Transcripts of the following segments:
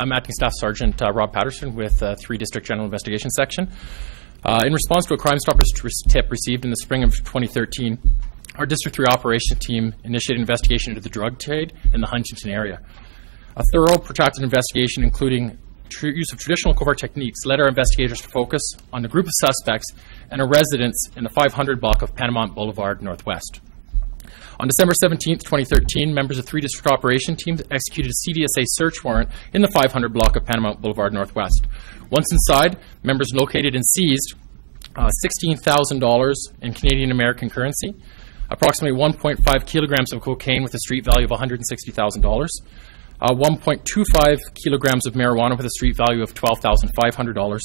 I'm Acting Staff Sergeant Rob Patterson with 3 District General Investigation Section. In response to a Crime Stoppers tip received in the spring of 2013, our District 3 Operations Team initiated an investigation into the drug trade in the Huntington area. A thorough, protracted investigation, including use of traditional covert techniques, led our investigators to focus on a group of suspects and a residence in the 500 block of Panamont Boulevard Northwest. On December 17, 2013, members of 3 District Operation Teams executed a CDSA search warrant in the 500 block of Panamont Boulevard Northwest. Once inside, members located and seized $16,000 in Canadian American currency, approximately 1.5 kilograms of cocaine with a street value of $160,000, 1.25 kilograms of marijuana with a street value of $12,500,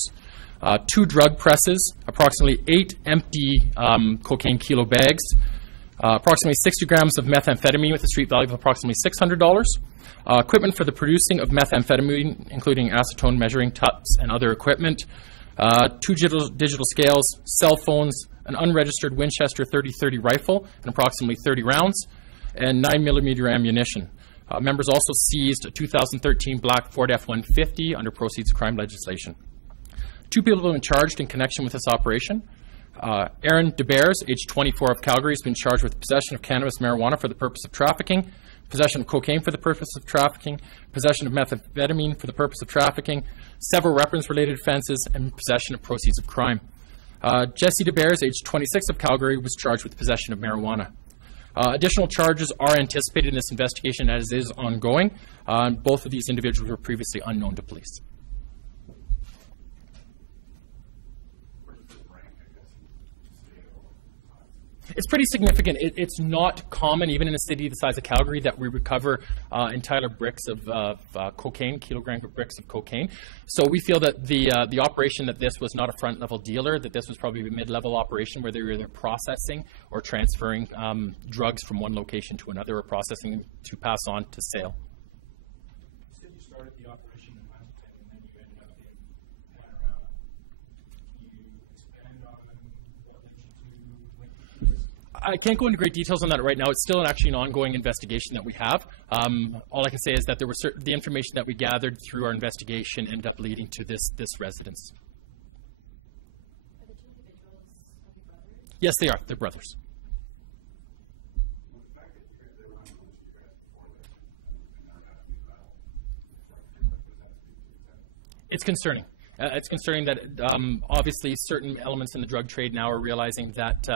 2 drug presses, approximately 8 empty cocaine kilo bags, approximately 60 grams of methamphetamine with a street value of approximately $600, equipment for the producing of methamphetamine, including acetone measuring tubs and other equipment, 2 digital scales, cell phones, an unregistered Winchester 30-30 rifle, and approximately 30 rounds, and 9mm ammunition. Members also seized a 2013 black Ford F-150 under proceeds of crime legislation. 2 people have been charged in connection with this operation. Aaron DeBears, age 24 of Calgary, has been charged with possession of cannabis marijuana for the purpose of trafficking, possession of cocaine for the purpose of trafficking, possession of methamphetamine for the purpose of trafficking, several weapons-related offenses, and possession of proceeds of crime. Jesse DeBears, age 26 of Calgary, was charged with possession of marijuana. Additional charges are anticipated in this investigation as is ongoing. Both of these individuals were previously unknown to police. It's pretty significant. It's not common, even in a city the size of Calgary, that we recover entire bricks of cocaine, kilogram of bricks of cocaine. So we feel that the operation, that this was not a front-level dealer, that this was probably a mid-level operation where they were either processing or transferring drugs from one location to another, or processing to pass on to sale. You said you started the operation in Huntington and then you ended up in Panorama. Can you expand on what led you to link this? I can't go into great details on that right now. It's still actually an ongoing investigation that we have. All I can say is that there were the information that we gathered through our investigation ended up leading to this residence. Are the 2 individuals brothers? Yes, they are. They're brothers. It's concerning. It's concerning that obviously certain elements in the drug trade now are realizing that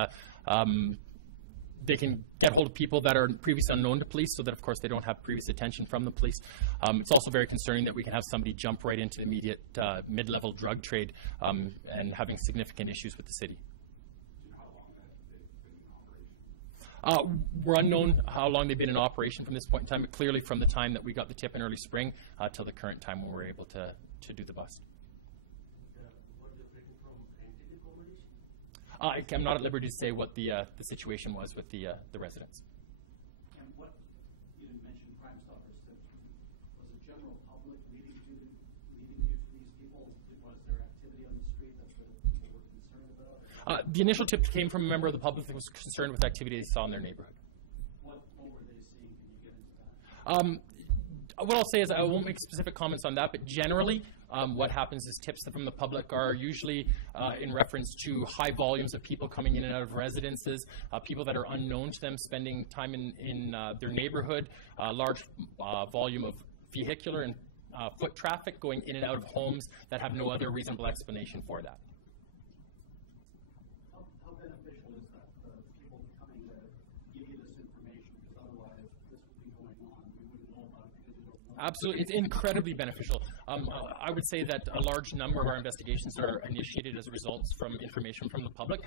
they can get hold of people that are previously unknown to police, so that of course they don't have previous attention from the police. It's also very concerning that we can have somebody jump right into the immediate mid-level drug trade and having significant issues with the city. We're unknown how long they've been in operation from this point in time, but clearly from the time that we got the tip in early spring till the current time when we were able to do the bust. I'm not at liberty to say what the situation was with the residents. And what you didn't mention, Crime Stoppers, was the general public leading you to these people? Was there activity on the street that the people were concerned about? The initial tip came from a member of the public that was concerned with activity they saw in their neighborhood. What were they seeing? Can you get into that? What I'll say is I won't make specific comments on that, but generally what happens is tips from the public are usually in reference to high volumes of people coming in and out of residences, people that are unknown to them spending time in their neighborhood, large volume of vehicular and foot traffic going in and out of homes that have no other reasonable explanation for that. How beneficial is that, people coming to give you this information, because otherwise this would be going on, we wouldn't know about it because you don't know. Absolutely, it's incredibly beneficial. I would say that a large number of our investigations are initiated as results from information from the public.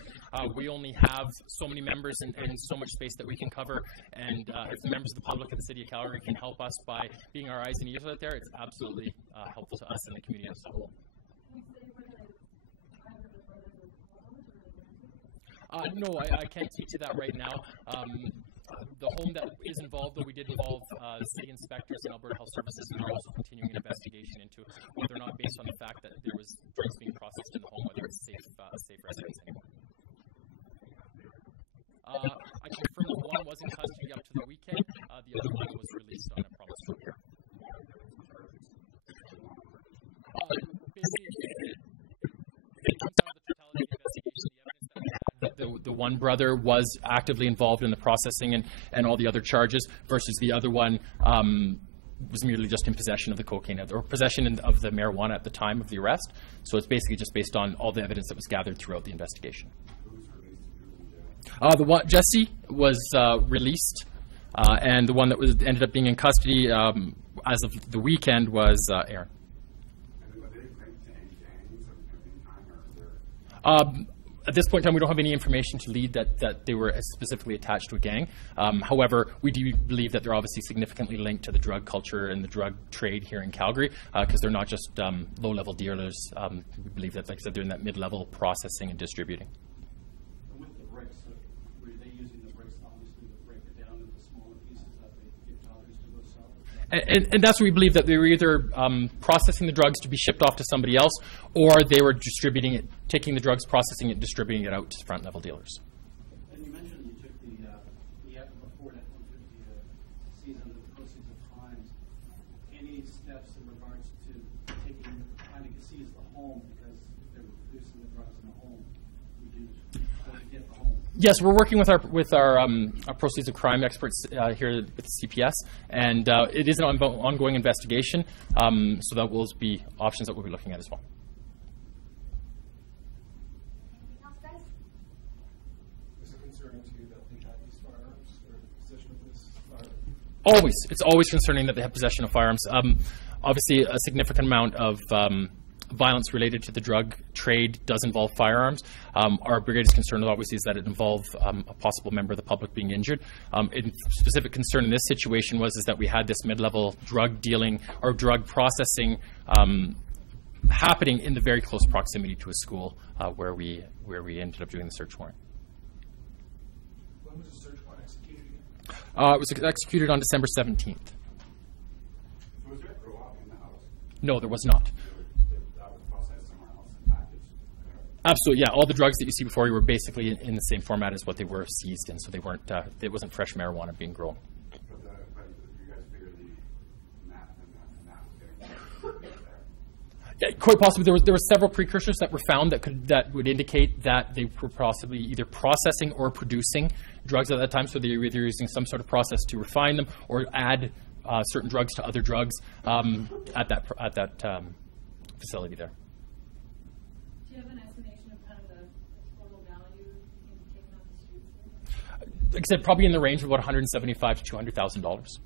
We only have so many members and so much space that we can cover, and if the members of the public of the City of Calgary can help us by being our eyes and ears out there, it's absolutely helpful to us and the community as a whole. No, I can't speak to that right now. The home that is involved, though, we did involve city inspectors and Alberta Health Services, and we're also continuing an investigation into whether or not, based on the fact that there was drugs being processed in the home, whether it's safe residence anymore. I confirm that one was in custody up to the weekend. The other one was released on a promise to appear. one brother was actively involved in the processing and all the other charges, versus the other one was merely just in possession of the cocaine or possession of the marijuana at the time of the arrest. So it's basically just based on all the evidence that was gathered throughout the investigation. Jesse was released, and the one that was ended up being in custody as of the weekend was Aaron. At this point in time, we don't have any information to lead that they were specifically attached to a gang. However, we do believe that they're obviously significantly linked to the drug culture and the drug trade here in Calgary, because they're not just low-level dealers. We believe that, like I said, they're in that mid-level processing and distributing. And with the bricks, were they using the bricks, obviously, to break it down into smaller pieces that they give to others to go sell? And that's where we believe that they were either processing the drugs to be shipped off to somebody else, or they were distributing it, taking the drugs, processing it, distributing it out to front-level dealers. And you mentioned you took the before that 150 seize under the proceeds of crimes. Any steps in regards to trying to seize the home, because if they were producing the drugs in the home, would you try to get the home? Yes, we're working with our proceeds of crime experts here at the CPS, and it is an ongoing investigation. So that will be options that we'll be looking at as well. Anything else, guys? Is it concerning to you that they had these firearms or possession of this firearm? Always. It's always concerning that they have possession of firearms. Obviously, a significant amount of violence related to the drug trade does involve firearms. Our greatest concern, obviously, is that it involved a possible member of the public being injured. Specific concern in this situation was that we had this mid-level drug dealing or drug processing happening in the very close proximity to a school where we ended up doing the search warrant. When was the search warrant executed again? It was executed on December 17th. Was there a grow-up in the house? No, there was not. That was processed somewhere else and packaged? Absolutely, yeah. All the drugs that you see before you were basically in the same format as what they were seized in, so they weren't. It wasn't fresh marijuana being grown. But you guys figured the meth and that was getting there? Yeah, quite possibly, there were several precursors that were found that would indicate that they were possibly either processing or producing drugs at that time. So they were either using some sort of process to refine them or add certain drugs to other drugs at that facility there. Do you have an estimation of kind of the total value in taking off the streets? Like I said, probably in the range of about $175,000 to $200,000.